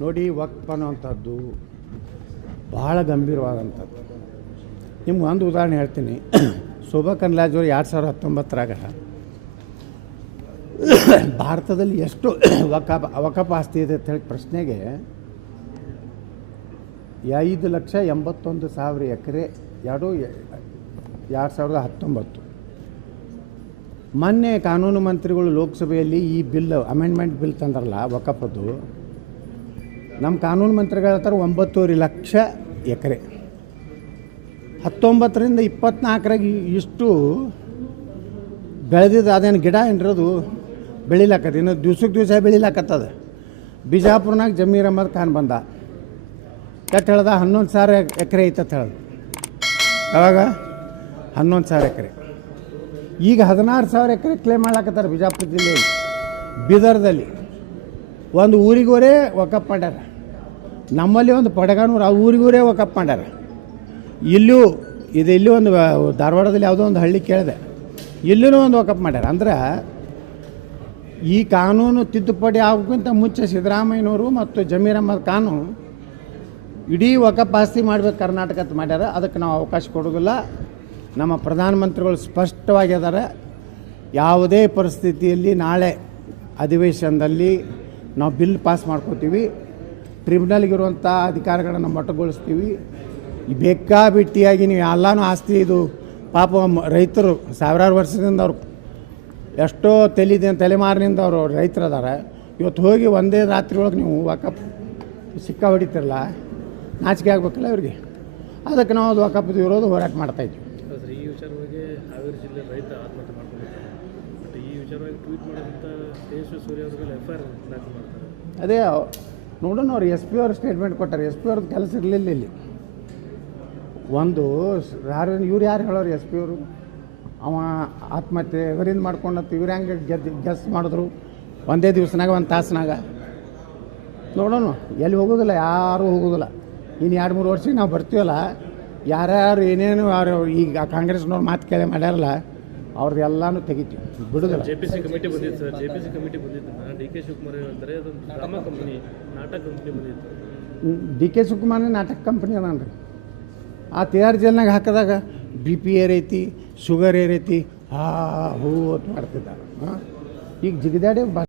ನೋಡಿ ವಕ್ಫ್ ಅನ್ನುವಂಥದ್ದು ಭಾಳ ಗಂಭೀರವಾದಂಥದ್ದು. ನಿಮ್ಗೆ ಒಂದು ಉದಾಹರಣೆ ಹೇಳ್ತೀನಿ. ಶೋಭಾ ಕನ್ಲಾಜ್ ಅವರು ಎರಡು ಸಾವಿರದ ಹತ್ತೊಂಬತ್ತರಾಗ ಭಾರತದಲ್ಲಿ ಎಷ್ಟು ವಕಪ ವಕಫ್ ಆಸ್ತಿ ಇದೆ ಅಂತ ಹೇಳಿ ಪ್ರಶ್ನೆಗೆ ಐದು ಲಕ್ಷ ಎಂಬತ್ತೊಂದು ಸಾವಿರ ಎಕರೆ ಎರಡು ಎರಡು ಸಾವಿರದ ಹತ್ತೊಂಬತ್ತು. ಮೊನ್ನೆ ಕಾನೂನು ಮಂತ್ರಿಗಳು ಲೋಕಸಭೆಯಲ್ಲಿ ಈ ಬಿಲ್, ಅಮೆಂಡ್ಮೆಂಟ್ ಬಿಲ್ ತಂದ್ರಲ್ಲ ವಕಫದ್ದು ನಮ್ಮ ಕಾನೂನು ಮಂತ್ರಿಗಳ ಹೇಳ್ತಾರೆ ಒಂಬತ್ತೂವರೆ ಲಕ್ಷ ಎಕರೆ. ಹತ್ತೊಂಬತ್ತರಿಂದ ಇಪ್ಪತ್ನಾಲ್ಕರಾಗ ಇಷ್ಟು ಬೆಳೆದಿದ್ದು ಅದೇನು ಗಿಡ ಏನಿರೋದು? ಬೆಳಿಲಾಕತ್ತೆ ಇನ್ನು ದಿವ್ಸಕ್ಕೆ ದಿವಸ ಬೆಳಿಲಾಕತ್ತದ. ಬಿಜಾಪುರ್ನಾಗ ಜಮೀರ್ ಅಹಮದ್ ಖಾನ್ ಬಂದ. ಕಟ್ ಹೇಳ್ದ? ಹನ್ನೊಂದು ಸಾವಿರ ಎಕರೆ ಐತತ್ ಹೇಳ್ದು. ಯಾವಾಗ? ಹನ್ನೊಂದು ಸಾವಿರ ಎಕರೆ. ಈಗ ಹದಿನಾರು ಸಾವಿರ ಎಕರೆ ಕ್ಲೇಮ್ ಮಾಡ್ಲಾಕತ್ತಾರೆ ಬಿಜಾಪುರ ಜಿಲ್ಲೆಯಲ್ಲಿ. ಬೀದರ್ದಲ್ಲಿ. ಒಂದು ಊರಿಗೋರೇ ವಕಪ್ ಮಾಡ್ಯಾರ. ನಮ್ಮಲ್ಲಿ ಒಂದು ಪಡಗಾನೂರು, ಆ ಊರಿಗೂರೇ ವಕಪ್ ಮಾಡ್ಯಾರ. ಇಲ್ಲೂ, ಇದು ಇಲ್ಲಿ ಒಂದು ಧಾರವಾಡದಲ್ಲಿ ಯಾವುದೋ ಒಂದು ಹಳ್ಳಿ ಕೇಳಿದೆ. ಇಲ್ಲೂ ಒಂದು ವಕಪ್ ಮಾಡ್ಯಾರ. ಅಂದ್ರೆ, ಈ ಕಾನೂನು ತಿದ್ದುಪಡಿ ಆಗೋಕ್ಕಿಂತ ಮುಂಚೆ ಸಿದ್ದರಾಮಯ್ಯನವರು ಮತ್ತು ಜಮೀರ್ ಅಹಮದ್ ಖಾನು ಇಡೀ ವಕಪ್ ಆಸ್ತಿ ಮಾಡ್ಬೇಕು ಅಂತ ಮಾಡ್ಯಾರ. ಅದಕ್ಕೆ ನಾವು ಅವಕಾಶ ಕೊಡೋದಿಲ್ಲ ನಮ್ಮ ಪ್ರಧಾನಮಂತ್ರಿಗಳು ಸ್ಪಷ್ಟವಾಗಿ ಅದಾರೆ. ಯಾವುದೇ ಪರಿಸ್ಥಿತಿಯಲ್ಲಿ ನಾಳೆ ಅಧಿವೇಶನದಲ್ಲಿ ನಾವು ಬಿಲ್ ಪಾಸ್ ಮಾಡ್ಕೋತೀವಿ. ಟ್ರಿಬ್ಯುನಲ್ಗಿರುವಂಥ ಅಧಿಕಾರಗಳನ್ನು ಮೊಟಗೊಳಿಸ್ತೀವಿ ಈ ಬೇಕಾಬಿಟ್ಟಿಯಾಗಿ ನೀವು ಎಲ್ಲನೂ ಆಸ್ತಿ ಇದು ಪಾಪ ರೈತರು ಸಾವಿರಾರು ವರ್ಷದಿಂದ ಅವರು ಎಷ್ಟೋ ತಲೆದ ತಲೆಮಾರಿನಿಂದ ಅವರು ರೈತರು ಅದಾರೆ ಇವತ್ತು ಹೋಗಿ ಒಂದೇ ರಾತ್ರಿ ಒಳಗೆ ನೀವು ವಾಕಪ್ ಸಿಕ್ಕ ಹೊಡಿತಿರಲ್ಲ ನಾಚಿಕೆ ಆಗ್ಬೇಕಲ್ಲ ಅವ್ರಿಗೆ ಅದಕ್ಕೆ ನಾವು ಅದು ವಾಕಪ್ ಇರೋದು ಹೋರಾಟ ಮಾಡ್ತಾಯಿದ್ವಿ ಅದೇ ನೋಡೋಣ, ಅವ್ರು ಎಸ್ ಪಿ ಅವ್ರು ಸ್ಟೇಟ್ಮೆಂಟ್ ಕೊಟ್ಟಾರೆ. ಎಸ್ ಪಿ ಅವ್ರದ್ದು ಕೆಲಸ ಇರಲಿಲ್ಲ ಇಲ್ಲಿ. ಒಂದು ಯಾರು ಇವ್ರು ಯಾರು ಹೇಳೋರು ಎಸ್ ಪಿ ಅವರು? ಅವ ಆತ್ಮಹತ್ಯೆ ಇವರಿಂದ ಮಾಡ್ಕೊಂಡಂತ ಇವ್ರು ಹೆಂಗೆ ಗೆದ್ದು, ಗೆಸ್ ಮಾಡಿದ್ರು? ಒಂದೇ ದಿವ್ಸನಾಗ, ಒಂದು ತಾಸ್ನಾಗ. ನೋಡೋಣ, ಎಲ್ಲಿ ಹೋಗೋದಿಲ್ಲ, ಯಾರೂ ಹೋಗೋದಿಲ್ಲ. ಇನ್ನು ಎರಡು, ಮೂರು ವರ್ಷಕ್ಕೆ ನಾವು ಬರ್ತೀವಲ್ಲ, ಯಾರ್ಯಾರು ಏನೇನು ಯಾರು ಈಗ ಕಾಂಗ್ರೆಸ್ನವ್ರು ಮಾತು ಕೇಳಿ ಮಾಡ್ಯಾರಲ್ಲ ಅವ್ರದ್ದು ಎಲ್ಲನೂ ತೆಗಿತೀವಿ. ಬಿಡೋದಿಲ್ಲ. ಜೆ ಪಿ ಸಿ ಕಮಿಟಿ ಬಂದಿತ್ತು sir. J P C committee ಬಂದಿತ್ತು. ಡಿ ಕೆ ಶಿವಕುಮಾರ್ ಹೇಳ್ತಾರೆ ಅದೊಂದು ಡ್ರಾಮಾ ಕಂಪನಿ ನಾಟಕ ಕಂಪನಿ ಬಂದಿತ್ತು. ಡಿ ಕೆ ಶಿವಕುಮಾರ್ನೇ ನಾಟಕ ಕಂಪ್ನಿ ಅದಾನ ರೀ. ಆ ತಿಹಾರ್ ಜೇಲ್ನಾಗ ಹಾಕಿದಾಗ ಬಿ ಪಿ ಏರೈತಿ ಶುಗರ್ ಏರೈತಿ ಹಾ ಹೂ ಅಂತ ಮಾಡ್ತಿದ್ದಾರೆ. ಈಗ ಜಿಗಿದಾಡಿ ಬ